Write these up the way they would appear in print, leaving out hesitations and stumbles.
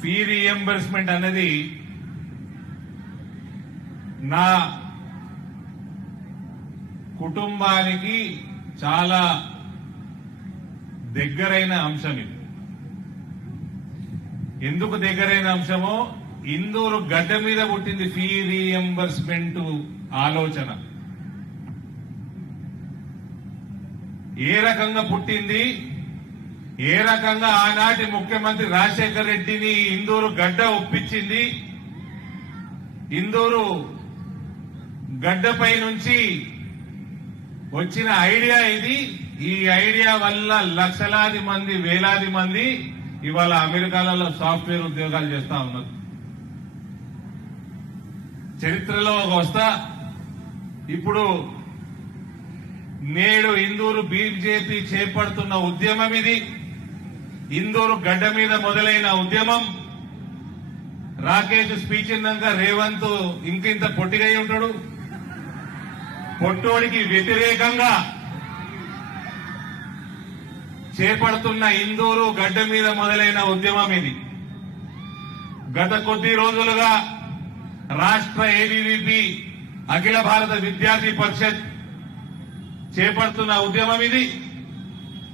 Fee reimbursement అన్నది నా కుటుంబానికి చాలా దగ్గరైన అంశం. ఇది ఎందుకు దగ్గరైన అంశమో, ఇందూరు గడ్డ మీద పుట్టింది ఫీ రీఎంబర్స్మెంట్ ఆలోచన. ఏ రకంగా పుట్టింది, ఏ రకంగా ఆనాటి ముఖ్యమంత్రి రాజశేఖర రెడ్డిని ఇందూరు గడ్డ ఒప్పించింది, ఇందూరు గడ్డపై నుంచి వచ్చిన ఐడియా ఇది. ఈ ఐడియా వల్ల లక్షలాది మంది, వేలాది మంది ఇవాళ అమెరికాలలో సాఫ్ట్వేర్ ఉద్యోగాలు చేస్తా ఉన్నారు. చరిత్రలో వస్తా, ఇప్పుడు నేడు ఇందూరు బీజేపీ చేపడుతున్న ఉద్యమం ఇది. ఇందూరు గడ్డ మీద మొదలైన ఉద్యమం. రాకేష్ స్పీచ్ ఇన్నాక రేవంత్ ఇంకింత పొట్టిగా ఉంటాడు. పొట్టోడికి వ్యతిరేకంగా చేపడుతున్న ఇందూరు గడ్డ మీద మొదలైన ఉద్యమం ఇది. గత కొద్ది రోజులుగా రాష్ట్ర ఏబీవీపీ అఖిల భారత విద్యార్థి పరిషత్ చేపడుతున్న ఉద్యమం ఇది.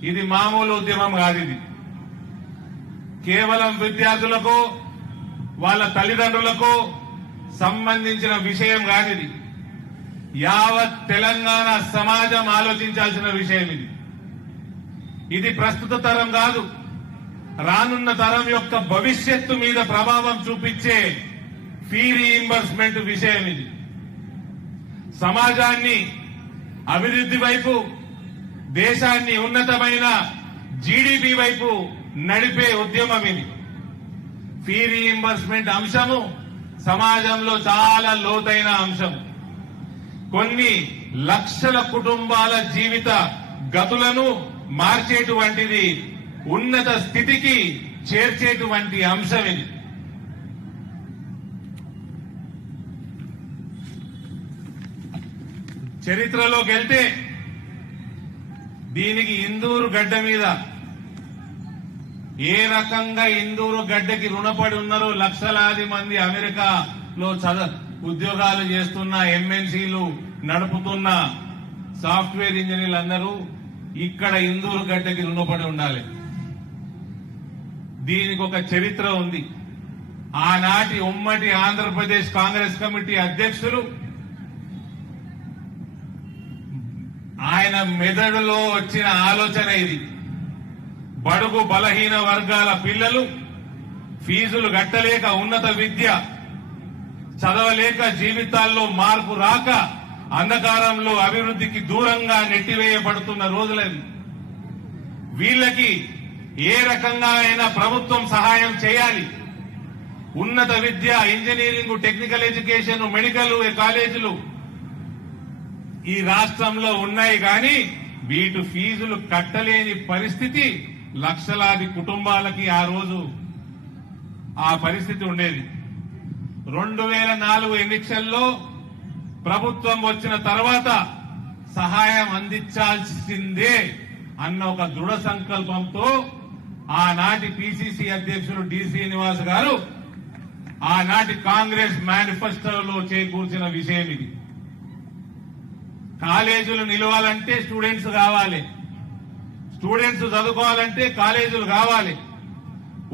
ఇది మామూలు ఉద్యమం కాదు. ఇది కేవలం విద్యార్థులకు, వాళ్ళ తల్లిదండ్రులకు సంబంధించిన విషయం కాదు. ఇది యావత్ తెలంగాణ సమాజం ఆలోచించాల్సిన విషయం. ఇది ప్రస్తుత తరం కాదు, రానున్న తరం యొక్క భవిష్యత్తు మీద ప్రభావం చూపించే ఫీ రీయింబర్స్మెంట్ విషయం. ఇది సమాజాన్ని అభివృద్ధి వైపు, దేశాన్ని ఉన్నతమైన జీడీపీ వైపు నడిపే ఉద్యమం. ఇది ఫీ రీయింబర్స్మెంట్ అంశము సమాజంలో చాలా లోతైన అంశం. కొన్ని లక్షల కుటుంబాల జీవిత గతులను మార్చేటువంటిది, ఉన్నత స్థితికి చేర్చేటువంటి అంశం. ఇది చరిత్రలోకి వెళ్తే దీనికి ఇందూరు గడ్డ మీద ఏ రకంగా ఇందూరు గడ్డకి రుణపడి ఉన్నారో లక్షలాది మంది అమెరికాలో ఉద్యోగాలు చేస్తున్న, ఎంఎన్సీలు నడుపుతున్న సాఫ్ట్వేర్ ఇంజనీర్లు అందరూ ఇక్కడ ఇందూరు గడ్డకి రుణపడి ఉండాలి. దీనికి ఒక చరిత్ర ఉంది. ఆనాటి ఉమ్మడి ఆంధ్రప్రదేశ్ కాంగ్రెస్ కమిటీ అధ్యక్షులు, ఆయన మెదడులో వచ్చిన ఆలోచన ఇది. బడుగు బలహీన వర్గాల పిల్లలు ఫీజులు కట్టలేక, ఉన్నత విద్య చదవలేక, జీవితాల్లో మార్పు రాక, అంధకారంలో అభివృద్ధికి దూరంగా నెట్టివేయబడుతున్న రోజులవి. వీళ్ళకి ఏ రకంగా అయినా ప్రభుత్వం సహాయం చేయాలి. ఉన్నత విద్య, ఇంజనీరింగ్, టెక్నికల్ ఎడ్యుకేషన్, మెడికల్ కాలేజీలు ఈ రాష్ట్రంలో ఉన్నాయి, కానీ వీటి ఫీజులు కట్టలేని పరిస్థితి లక్షలాది కుటుంబాలకి ఆ రోజు ఆ పరిస్థితి ఉండేది. 2004 ఎన్నికల్లో ప్రభుత్వం వచ్చిన తర్వాత సహాయం అందించాల్సిందే అన్న ఒక దృఢ సంకల్పంతో ఆనాటి పిసిసి అధ్యక్షులు డి శ్రీనివాస్ గారు ఆనాటి కాంగ్రెస్ మేనిఫెస్టోలో చేకూర్చిన విషయం ఇది. కాలేజీలు నిలవాలంటే స్టూడెంట్స్ కావాలి, స్టూడెంట్స్ చదువుకోవాలంటే కాలేజీలు కావాలి,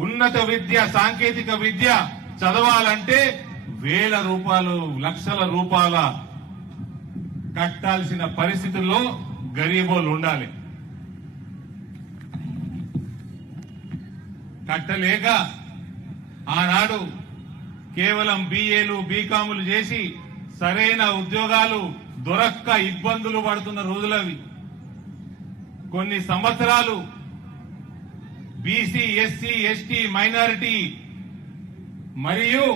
ఉన్నత విద్య, సాంకేతిక విద్య చదవాలంటే వేల రూపాయలు, లక్షల రూపాయల కట్టాల్సిన పరిస్థితుల్లో గరీబోలు ఉండాలి. కట్టలేక ఆనాడు కేవలం బిఏలు, బీకాములు చేసి సరైన ఉద్యోగాలు దొరక్క ఇబ్బందులు పడుతున్న రోజులవి. కొన్ని సంవత్సరాలు బీసీ, ఎస్సీ, ఎస్టీ, మైనారిటీ మరియు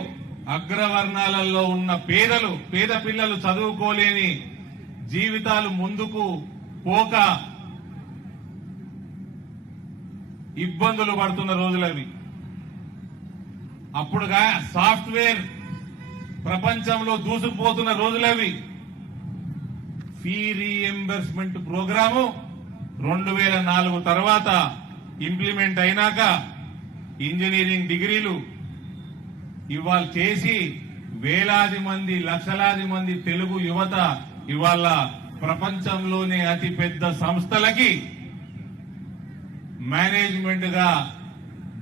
అగ్రవర్ణాలలో ఉన్న పేద పిల్లలు చదువుకోలేని జీవితాలు ముందుకు పోక ఇబ్బందులు పడుతున్న రోజులవి. అప్పుడుగా సాఫ్ట్వేర్ ప్రపంచంలో దూసుకుపోతున్న రోజులవి. ఫీ రీఎంబర్స్మెంట్ ప్రోగ్రాము 2004 తర్వాత ఇంప్లిమెంట్ అయినాక ఇంజనీరింగ్ డిగ్రీలు, ఇవాళ చేసి వేలాది మంది లక్షలాది మంది తెలుగు యువత ఇవాళ ప్రపంచంలోనే అతి పెద్ద సంస్థలకి మేనేజ్మెంట్ గా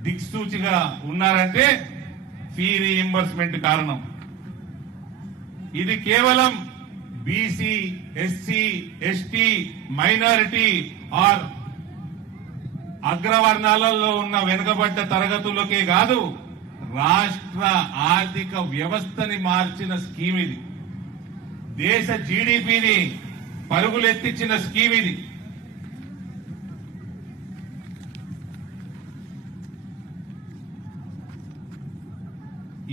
దిక్సూచిగా ఉన్నారంటే ఫీ రీయింబర్స్మెంట్ కారణం. ఇది కేవలం BC, SC, ST, minority or అగ్రవర్ణాలలో ఉన్న వెనుకబడ్డ తరగతులకే కాదు, రాష్ట్ర ఆర్థిక వ్యవస్థని మార్చిన స్కీమ్ ఇది. దేశ జీడీపీని పరుగులెత్తించిన స్కీమ్ ఇది.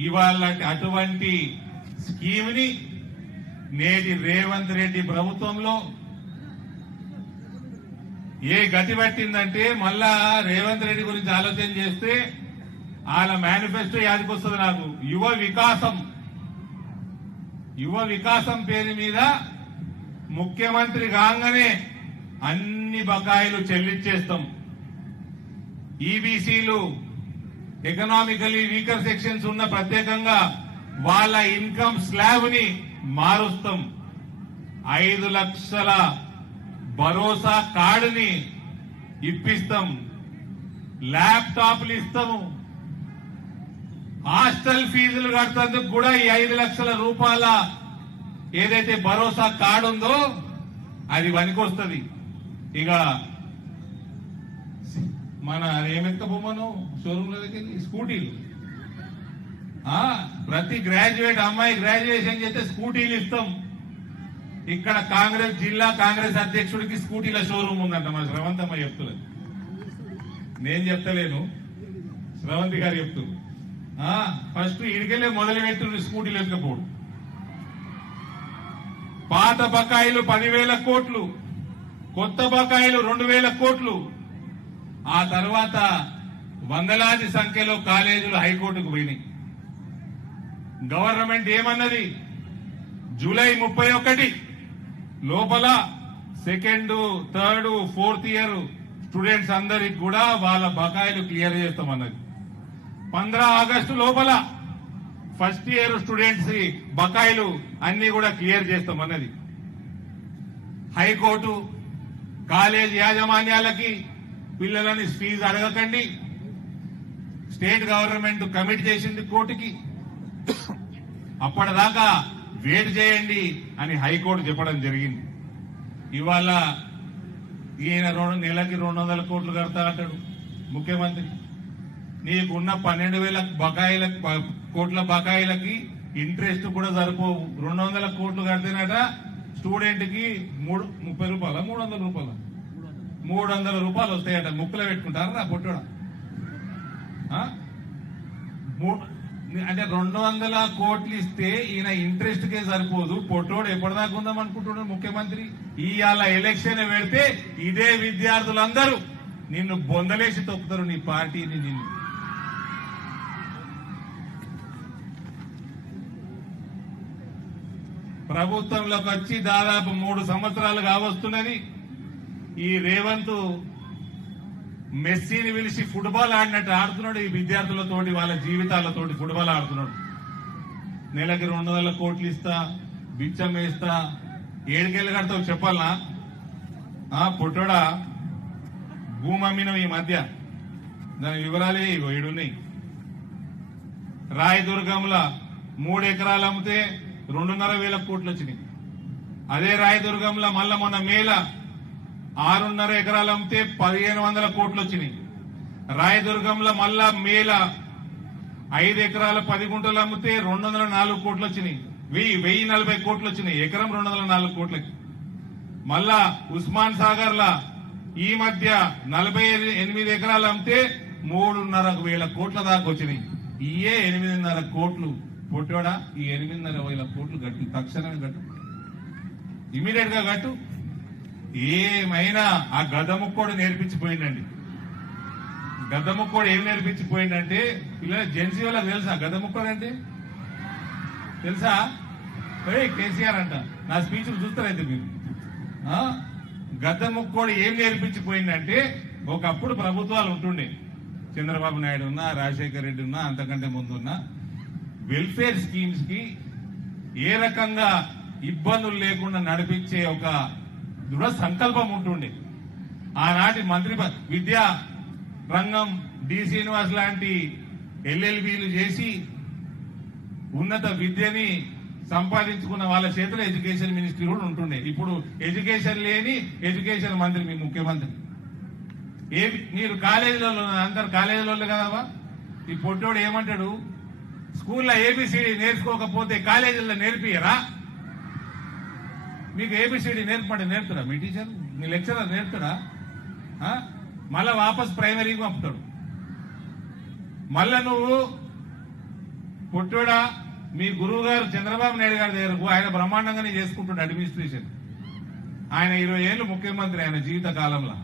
ఇవాళ అటువంటి స్కీమ్ ని నేటి రేవంత్ రెడ్డి ప్రభుత్వంలో ఏ గతి పట్టిందంటే మళ్ళా రేవంత్ రెడ్డి గురించి ఆలోచన చేస్తే వాళ్ళ మేనిఫెస్టో యాదికొస్తుంది నాకు. యువ వికాసం పేరు మీద ముఖ్యమంత్రి కాగానే అన్ని బకాయిలు చెల్లించేస్తాం, ఈబీసీలు ఎకనామికలీ వీకర్ సెక్షన్స్ ఉన్న ప్రత్యేకంగా వాళ్ళ ఇన్కమ్ స్లాబ్ ని మారుస్తాం, 5 లక్షల భరోసా కార్డుని ఇప్పిస్తాం, ల్యాప్టాప్లు ఇస్తాము, హాస్టల్ ఫీజులు కట్టేందుకు కూడా ఈ 5 లక్షల రూపాయల ఏదైతే భరోసా కార్డు ఉందో అది పనికొస్తుంది. ఇక మన ఏమెత్తబొమ్మను షోరూమ్ లో దగ్గర స్కూటీలు, ప్రతి గ్రాడ్యుయేట్ అమ్మాయి గ్రాడ్యుయేషన్ చేస్తే స్కూటీలు ఇస్తాం. ఇక్కడ కాంగ్రెస్ జిల్లా కాంగ్రెస్ అధ్యక్షుడికి స్కూటీల షోరూమ్ ఉందంట. మా శ్రవంతమ్మ చెప్తున్నది, నేను చెప్తలేను, శ్రవంతి గారు చెప్తున్నారు. ఫస్ట్ ఇడికెళ్ళే మొదలు పెట్టుకుని స్కూటీలు ఎత్తుకపోడు. పాత బకాయిలు 10,000 కోట్లు, కొత్త బకాయిలు 2,000 కోట్లు. ఆ తర్వాత వందలాది సంఖ్యలో కాలేజీలు హైకోర్టుకు పోయినాయి. గవర్నమెంట్ ఏమన్నది, జూలై 31 లోపల 2nd, 3rd, 4th year students అందరికి కూడా వాళ్ళ బకాయిలు క్లియర్ చేస్తామన్నది. 15 ఆగస్టు లోపల ఫస్ట్ ఇయర్ స్టూడెంట్స్ బకాయిలు అన్ని కూడా క్లియర్ చేస్తామన్నది. హైకోర్టు కాలేజ్ యాజమాన్యాలకి పిల్లలని ఫీజు అడగకండి, స్టేట్ గవర్నమెంట్ కమిట్ చేసింది కోర్టుకి, అప్పటిదాకా వెయిట్ చేయండి అని హైకోర్టు చెప్పడం జరిగింది. ఇవాళ ఈయన నెలకి 200 కోట్లు కడతా అంటాడు ముఖ్యమంత్రి. నీకున్న 12,000 కోట్ల బకాయిలకి ఇంట్రెస్ట్ కూడా సరిపోవు. 200 కోట్లు కడితేనట స్టూడెంట్ కి 30 రూపాయల 300 రూపాయల 300 రూపాయలు వస్తాయట. ముక్కులో పెట్టుకుంటారా నా పొట్టుడా? అంటే 200 కోట్లు ఇస్తే ఈయన ఇంట్రెస్ట్ కే సరిపోదు. పొట్టోడు ఎప్పటిదాకా ఉందాం అనుకుంటున్నాడు ముఖ్యమంత్రి. ఇవాళ ఎలక్షన్ పెడితే ఇదే విద్యార్థులందరూ నిన్ను బొందలేసి తొక్కుతారు, నీ పార్టీని. నిన్ను ప్రభుత్వంలోకి వచ్చి దాదాపు 3 సంవత్సరాలు కావస్తున్నది. ఈ రేవంత్ మెస్సీని పిలిచి ఫుట్బాల్ ఆడినట్టు ఆడుతున్నాడు. ఈ విద్యార్థులతోటి వాళ్ళ జీవితాలతోటి ఫుట్బాల్ ఆడుతున్నాడు. నెలకి 200 కోట్లు ఇస్తా, బిచ్చం వేస్తా, 7 కేళ్ళు కడతావు చెప్పాలనా? పుట్టోడా భూమి అమ్మినం ఈ మధ్య, దాని వివరాలే ఏడున్నాయి. రాయదుర్గంలో 3 ఎకరాలు అమ్మితే 2,500 కోట్లు వచ్చినాయి. అదే రాయదుర్గంలో మళ్ళా మొన్న మేళ 6,500 ఎకరాలు అమ్మితే 1,500 కోట్లు వచ్చినాయి. రాయదుర్గంలో మళ్ళా మేళ 5 ఎకరాల 10 గుంటలు అమ్మితే 204 కోట్లు వచ్చినాయి. 1,040 కోట్లు వచ్చినాయి. ఎకరం 204 కోట్లకి. మళ్ళా ఉస్మాన్ సాగర్ లా ఈ మధ్య 48 ఎకరాలు అమ్మితే 3,500 కోట్ల దాకా వచ్చినాయి. ఇయే 8,500 కోట్లు. పొట్టోడా ఈ 8,500 కోట్లు గట్టు, తక్షణమే గట్టు, ఇమీడియట్ గా గట్టు. ఏమైనా ఆ గద్దముక్కోడు నేర్పించిపోయిందండి. గద్దముక్కోడు ఏం నేర్పించిపోయిందంటే పిల్లల జెన్సీ వాళ్ళకి తెలుసా గద్దముక్కోడు అంటే? తెలుసా? కేసీఆర్ అంట. నా స్పీచ్లు చూస్తారైతే మీరు. గద్దముక్కోడు ఏం నేర్పించిపోయిందంటే, ఒకప్పుడు ప్రభుత్వాలు ఉంటుండే, చంద్రబాబు నాయుడు ఉన్నా, రాజశేఖర్ రెడ్డి ఉన్నా, అంతకంటే ముందున్నా, వెల్ఫేర్ స్కీమ్స్ కి ఏ రకంగా ఇబ్బందులు లేకుండా నడిపించే ఒక దృఢ సంకల్పం ఉంటుండే. ఆనాటి మంత్రి విద్యా రంగం డి శ్రీనివాస్ లాంటి ఎల్ఎల్బీలు చేసి ఉన్నత విద్యని సంపాదించుకున్న వాళ్ళ చేతిలో ఎడ్యుకేషన్ మినిస్ట్రీ కూడా ఉంటుండే. ఇప్పుడు ఎడ్యుకేషన్ లేని ఎడ్యుకేషన్ మంత్రి మీ ముఖ్యమంత్రి. మీరు కాలేజీలలో అందరు కాలేజీలో కదవా. ఈ పొట్టోడు ఏమంటాడు, స్కూల్లో ఏబిసిడి నేర్చుకోకపోతే కాలేజీల్లో నేర్పియరా? మీకు ఏబిసిడి నేర్పుతాడా మీ టీచర్, మీ లెక్చరర్ నేర్పుతాడా? మళ్ళా వాపస్ ప్రైమరీకి పంపుతాడు. మళ్ళా నువ్వు పొట్టోడా మీ గురువు గారు చంద్రబాబు నాయుడు గారి దగ్గరకు ఆయన బ్రహ్మాండంగానే చేసుకుంటున్నాడు అడ్మినిస్ట్రేషన్. ఆయన 20 ఏళ్ళు ముఖ్యమంత్రి ఆయన జీవిత కాలంలో.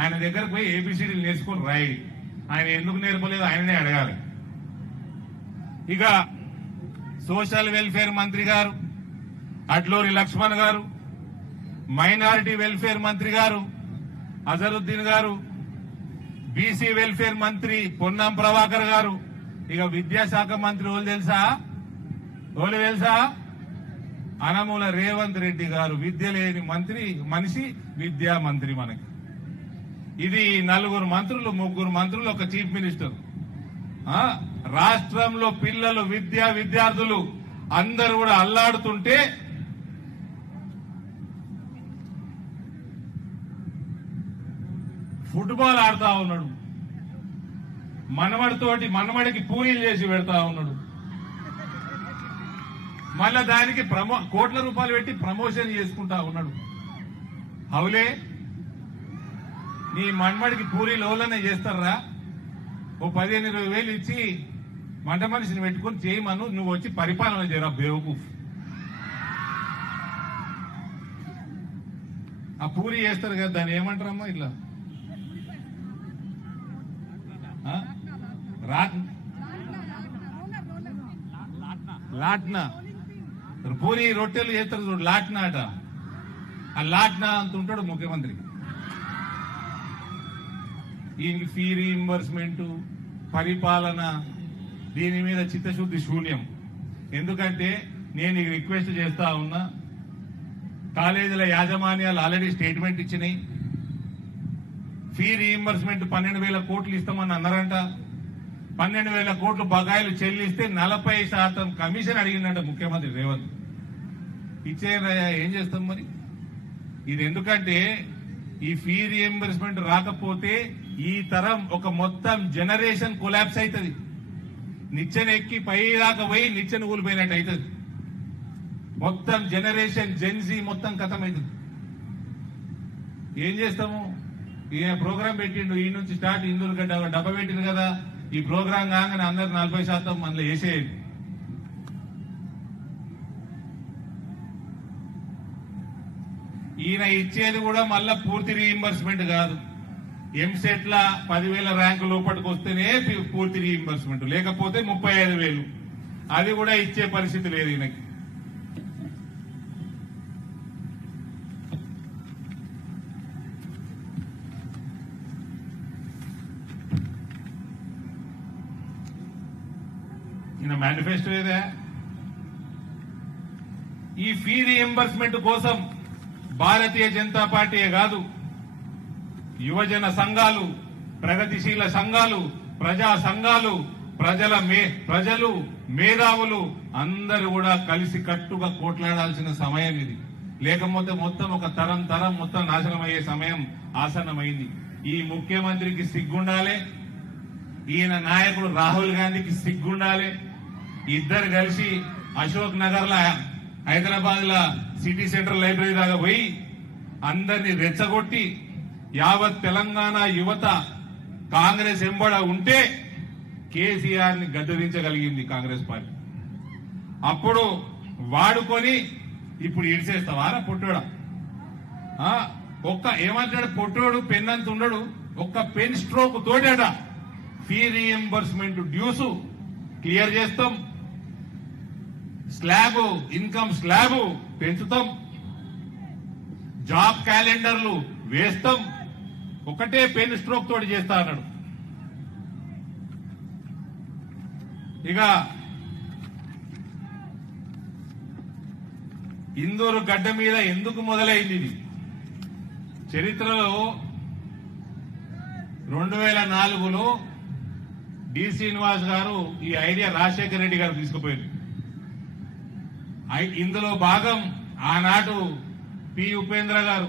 ఆయన దగ్గరకు పోయి ఏబిసిడీలు నేర్చుకుని రాయి. ఆయన ఎందుకు నేర్పలేదు ఆయననే అడగాలి. ఇక సోషల్ వెల్ఫేర్ మంత్రి గారు అడ్లూరి లక్ష్మణ్ గారు, మైనారిటీ వెల్ఫేర్ మంత్రి గారు అజరుద్దీన్ గారు, బీసీ వెల్ఫేర్ మంత్రి పొన్నం ప్రభాకర్ గారు, ఇక విద్యాశాఖ మంత్రి వాళ్ళు తెలుసా? అనమూల రేవంత్ రెడ్డి గారు. విద్య లేని మనిషి విద్యా మంత్రి మనకి. ఇది 4 మంత్రులు, 3 మంత్రులు, ఒక చీఫ్ మినిస్టర్. రాష్ట్రంలో పిల్లలు విద్యార్థులు అందరూ కూడా అల్లాడుతుంటే ఫుట్బాల్ ఆడుతా ఉన్నాడు. మనవడికి పూరీలు చేసి పెడతా ఉన్నాడు. మళ్ళా దానికి కోట్ల రూపాయలు పెట్టి ప్రమోషన్ చేసుకుంటా ఉన్నాడు. హౌలే, నీ మనవడికి పూరీలు ఎవరన్నా చేస్తారా? ఓ 15-20 వేలు ఇచ్చి మంట మనిషిని పెట్టుకుని చేయమను, నువ్వు వచ్చి పరిపాలన చేయరా బేవకూఫ్. ఆ పూరి చేస్తారు కదా, దాన్ని ఏమంటారమ్మా? ఇట్లా లాట్నా పూరి రొట్టెలు చేస్తారు చూడు, లాట్నా అట. ఆ లాట్నా అంత ఉంటాడు ముఖ్యమంత్రి. ఈయనకి ఫీ రీయింబర్స్మెంట్, పరిపాలన, దీని మీద చిత్తశుద్ధి శూన్యం. ఎందుకంటే నేను రిక్వెస్ట్ చేస్తా ఉన్నా, కాలేజీల యాజమాన్యాలు ఆల్రెడీ స్టేట్మెంట్ ఇచ్చినాయి. ఫీ రీయింబర్స్మెంట్ 12,000 కోట్లు ఇస్తామని అన్నారంట. 12,000 కోట్లు బకాయిలు చెల్లిస్తే 40% కమిషన్ అడిగిందంట ముఖ్యమంత్రి రేవంత్. ఇచ్చేయరా, ఏం చేస్తాం మరి? ఇది ఎందుకంటే ఈ ఫీ రీయింబర్స్మెంట్ రాకపోతే ఈ తరం ఒక మొత్తం జనరేషన్ కొలాప్స్ అవుతుంది. నిచ్చెన ఎక్కి పై దాకా పోయి నిచ్చెన కూలిపోయినట్టు అవుతుంది. మొత్తం జనరేషన్ జెన్జీ మొత్తం కథమవుతుంది. ఏం చేస్తాము? ఈయన ప్రోగ్రాం పెట్టిండు, ఈ నుంచి స్టార్ట్ ఇందూరు గడ్డ డబ్బా పెట్టిండు కదా. ఈ ప్రోగ్రాం కాగానే అందరు 40% మనలో వేసేయండి. ఈయన ఇచ్చేది కూడా మళ్ళా పూర్తి రీయింబర్స్మెంట్ కాదు. ఎంసెట్ల 10,000 ర్యాంకు లోపలికి వస్తేనే పూర్తి రీయింబర్స్మెంట్, లేకపోతే 35,000. అది కూడా ఇచ్చే పరిస్థితి లేదు ఈయనకి. ఈయన మేనిఫెస్టో ఏదే. ఈ ఫీ రీయింబర్స్మెంట్ కోసం భారతీయ జనతా పార్టీయే కాదు, యువజన సంఘాలు, ప్రగతిశీల సంఘాలు, ప్రజా సంఘాలు, ప్రజలు, మేధావులు అందరూ కూడా కలిసి కట్టుగా కోట్లాడాల్సిన సమయం ఇది. లేకపోతే మొత్తం ఒక తరం మొత్తం నాశనమయ్యే సమయం ఆసన్నమైంది. ఈ ముఖ్యమంత్రికి సిగ్గుండాలి, ఈయన నాయకుడు రాహుల్ గాంధీకి సిగ్గుండాలి. ఇద్దరు కలిసి అశోక్ నగర్ లా, హైదరాబాద్ లా సిటీ సెంట్రల్ లైబ్రరీ దాకా పోయి అందరినీ రెచ్చగొట్టి యావత్ తెలంగాణ యువత కాంగ్రెస్ ఎంబడ ఉంటే కేసీఆర్ ని గద్దెదించగలిగింది కాంగ్రెస్ పార్టీ. అప్పుడు వాడుకొని ఇప్పుడు ఇడిసేస్తావారా పొట్టోడా? ఏమంటాడు పొట్టోడు? పెన్ అంత ఉండడు, ఒక్క పెన్ స్ట్రోక్ తోటట ఫీ రీయింబర్స్మెంట్ డ్యూస్ క్లియర్ చేస్తాం, ఇన్కమ్ స్లాబ్ పెంచుతాం, జాబ్ క్యాలెండర్లు వేస్తాం. ఒకటే పెన్ స్ట్రోక్ తోటి చేస్తా అన్నాడు. ఇక ఇందూరు గడ్డ మీద ఎందుకు మొదలైంది ఇది? చరిత్రలో 2004లో డి శ్రీనివాస్ గారు ఈ ఐడియా రాజశేఖర రెడ్డి గారు తీసుకుపోయారు. ఇందులో భాగం ఆనాడు పి ఉపేంద్ర గారు,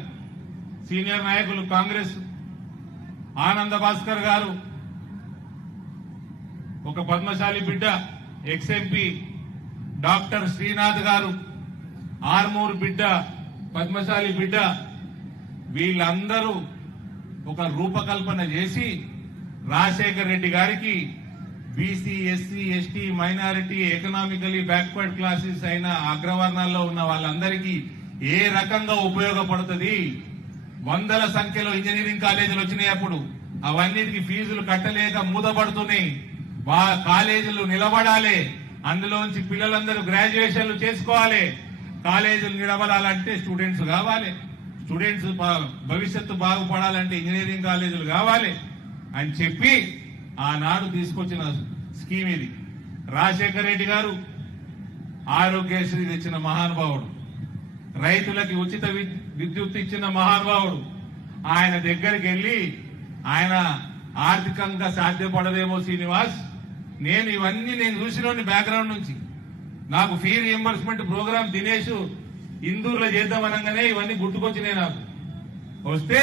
సీనియర్ నాయకులు కాంగ్రెస్, ఆనంద భాస్కర్ గారు, ఒక పద్మశాలి బిడ్డ ఎక్స్ఎంపీ డాక్టర్ శ్రీనాథ్ గారు, ఆర్మూర్ బిడ్డ పద్మశాలి బిడ్డ, వీళ్ళందరూ ఒక రూపకల్పన చేసి రాజశేఖర్ రెడ్డి గారికి BC, SC, ST, minority, economically backward classes అయిన అగ్రవర్ణాల్లో ఉన్న వాళ్ళందరికీ ఏ రకంగా ఉపయోగపడుతుంది, వందల సంఖ్యలో ఇంజనీరింగ్ కాలేజీలు వచ్చినాయి. అప్పుడు అవన్నిటికి ఫీజులు కట్టలేక మూతపడుతున్నాయి. కాలేజీలు నిలబడాలి, అందులోంచి పిల్లలందరూ గ్రాడ్యుయేషన్లు చేసుకోవాలి. కాలేజీలు నిలబడాలంటే స్టూడెంట్స్ కావాలి, స్టూడెంట్స్ భవిష్యత్తు బాగుపడాలంటే ఇంజనీరింగ్ కాలేజీలు కావాలి అని చెప్పి ఆనాడు తీసుకొచ్చిన స్కీమ్ ఇది. రాజశేఖర రెడ్డి గారు ఆరోగ్యశ్రీ తెచ్చిన మహానుభావుడు, రైతులకి ఉచిత విద్యుత్ ఇచ్చిన మహానుభావుడు. ఆయన దగ్గరికి వెళ్లి ఆయన ఆర్థికంగా సాధ్యపడదేమో శ్రీనివాస్, నేను ఇవన్నీ నేను చూసిన బ్యాక్గ్రౌండ్ నుంచి, నాకు ఫీ రియంబర్స్మెంట్ ప్రోగ్రామ్ దినేష్ ఇందూరులో చేద్దామనగానే ఇవన్నీ గుర్తుకొచ్చినాయి నాకు. వస్తే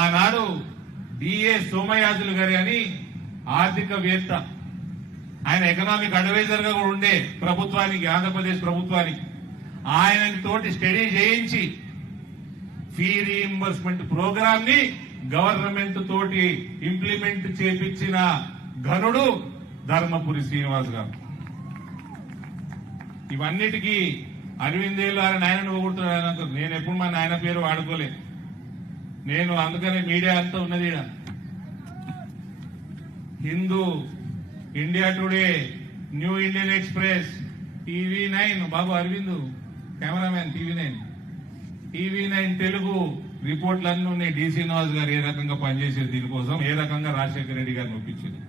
ఆనాడు డిఏ సోమయాజులు గారి అని ఆర్థికవేత్త, ఆయన ఎకనామిక్ అడ్వైజర్ గా కూడా ఉండే ప్రభుత్వానికి, ఆంధ్రప్రదేశ్ ప్రభుత్వానికి, ఆయన తోటి స్టడీ చేయించి ఫీ రీఇంబర్స్మెంట్ ప్రోగ్రామ్ ని గవర్నమెంట్ తోటి ఇంప్లిమెంట్ చేపించిన ఘనుడు ధర్మపురి శ్రీనివాస్ గారు. ఇవన్నిటికీ అరవిందేలు ఆయన నాయనను పొగుడుతున్నాడు. నేను ఎప్పుడు మా నాయన పేరు వాడుకోలే, నేను అందుకనే మీడియా అంతా ఉన్నది. Hindu, India today, new Indian express, TV9 బాబు అరవింద్ కెమెరామెన్, TV9 తెలుగు రిపోర్ట్లన్నీ ఉన్నాయి. డి శ్రీనివాస్ గారు ఏ రకంగా పనిచేసేది దీనికోసం, ఏ రకంగా రాజశేఖర రెడ్డి గారిని ఒప్పించింది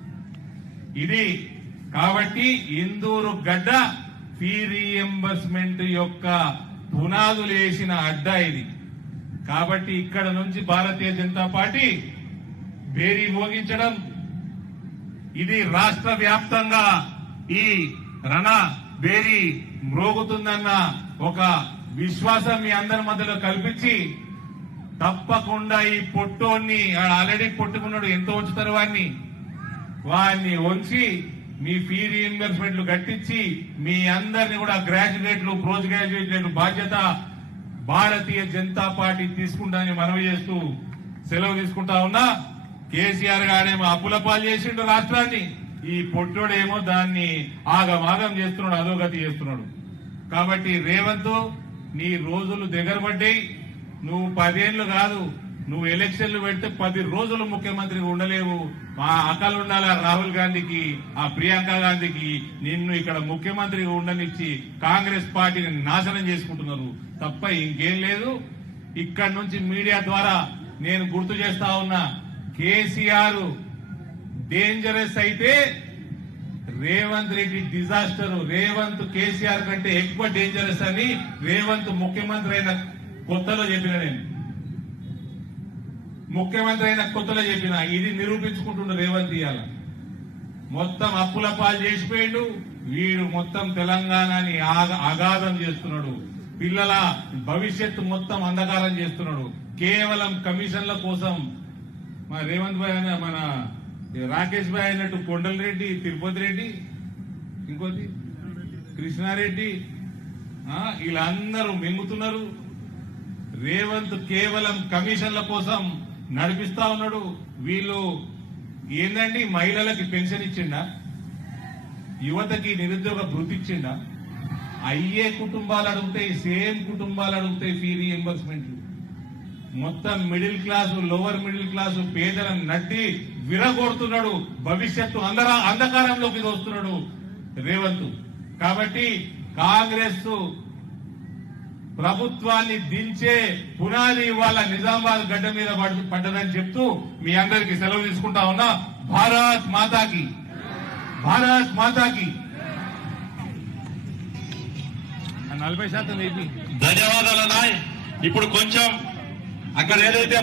ఇది. కాబట్టి ఇందూరు గడ్డ ఫీ రీఎంబర్స్మెంట్ యొక్క పునాదులు వేసిన అడ్డా ఇది. కాబట్టి ఇక్కడ నుంచి భారతీయ జనతా పార్టీ బేరీ మోగించడం, ఇది రాష్ట్ర వ్యాప్తంగా ఈ రణ బేరీ మ్రోగుతుందన్న ఒక విశ్వాసం మీ అందరి మధ్యలో కల్పించి, తప్పకుండా ఈ పొట్టోన్ని ఆల్రెడీ పొట్టుకున్నాడు, ఎంతో ఉంచుతారు వాడిని ఉంచి మీ ఫీ రీఇంబర్స్మెంట్లు కట్టించి మీ అందరినీ కూడా గ్రాడ్యుయేట్లు, పోస్ట్ గ్రాడ్యుయేట్లు బాధ్యత భారతీయ జనతా పార్టీ తీసుకుంటానని మనవి చేస్తూ సెలవు తీసుకుంటా ఉన్నా. కేసీఆర్ గారేమో అప్పుల పాలు చేసిండు రాష్ట్రాన్ని, ఈ పొట్టోడేమో దాన్ని ఆగమాగం చేస్తున్నాడు, అధోగతి చేస్తున్నాడు. కాబట్టి రేవంత్, నీ రోజులు దగ్గర పడ్డాయి. నువ్వు 10 ఏళ్లు కాదు, నువ్వు ఎలక్షన్లు పెడితే 10 రోజులు ముఖ్యమంత్రిగా ఉండలేవు. మా అక్కలు ఉండాలి రాహుల్ గాంధీకి, ఆ ప్రియాంక గాంధీకి, నిన్ను ఇక్కడ ముఖ్యమంత్రిగా ఉండనిచ్చి కాంగ్రెస్ పార్టీని నాశనం చేసుకుంటున్నారు తప్ప ఇంకేం లేదు. ఇక్కడి నుంచి మీడియా ద్వారా నేను గుర్తు చేస్తా ఉన్నా, కేసీఆర్ డేంజరస్ అయితే రేవంత్ రెడ్డి డిజాస్టర్. రేవంత్ కేసీఆర్ కంటే ఎక్కువ డేంజరస్ అని రేవంత్ ముఖ్యమంత్రి అయిన కొత్తలో చెప్పిన, నేను ముఖ్యమంత్రి అయిన కొత్తలో చెప్పిన, ఇది నిరూపించుకుంటుండు రేవంత్. ఇవాళ మొత్తం అప్పుల పాలు చేసిపోయిండు వీడు, మొత్తం తెలంగాణని అగాధం చేస్తున్నాడు, పిల్లల భవిష్యత్తు మొత్తం అంధకారం చేస్తున్నాడు. కేవలం కమిషన్ల కోసం మన రేవంత్ భాయ్ అనే, మన రాకేష్ భాయ్ అయినట్టు కొండలరెడ్డి, తిరుపతి రెడ్డి, ఇంకోటి కృష్ణారెడ్డి, వీళ్ళందరూ మింగుతున్నారు. రేవంత్ కేవలం కమిషన్ల కోసం నడిపిస్తా ఉన్నాడు. వీళ్ళు ఏందండి, మహిళలకి పెన్షన్ ఇచ్చిండా, యువతకి నిరుద్యోగ భృతి ఇచ్చిండా? అయ్యే కుటుంబాలు అడుగుతాయి, సేమ్ కుటుంబాలు అడుగుతాయి ఫీ రీఎంబర్స్మెంట్. మొత్తం middle class, lower middle class పేదలను నడ్డి విరగొడుతున్నాడు, భవిష్యత్తు అంధకారంలోకి వస్తున్నాడు రేవంత్. కాబట్టి కాంగ్రెస్ ప్రభుత్వాన్ని దించే పునాది ఇవాళ నిజామాబాద్ గడ్డ మీద పడ్డదని చెప్తూ మీ అందరికీ సెలవు తీసుకుంటా ఉన్నా. భారత్ మాతాకి, భారత్ మాతాకి. 40% ధన్యవాదాలన్నా. ఇప్పుడు కొంచెం అక్కడ ఏదైతే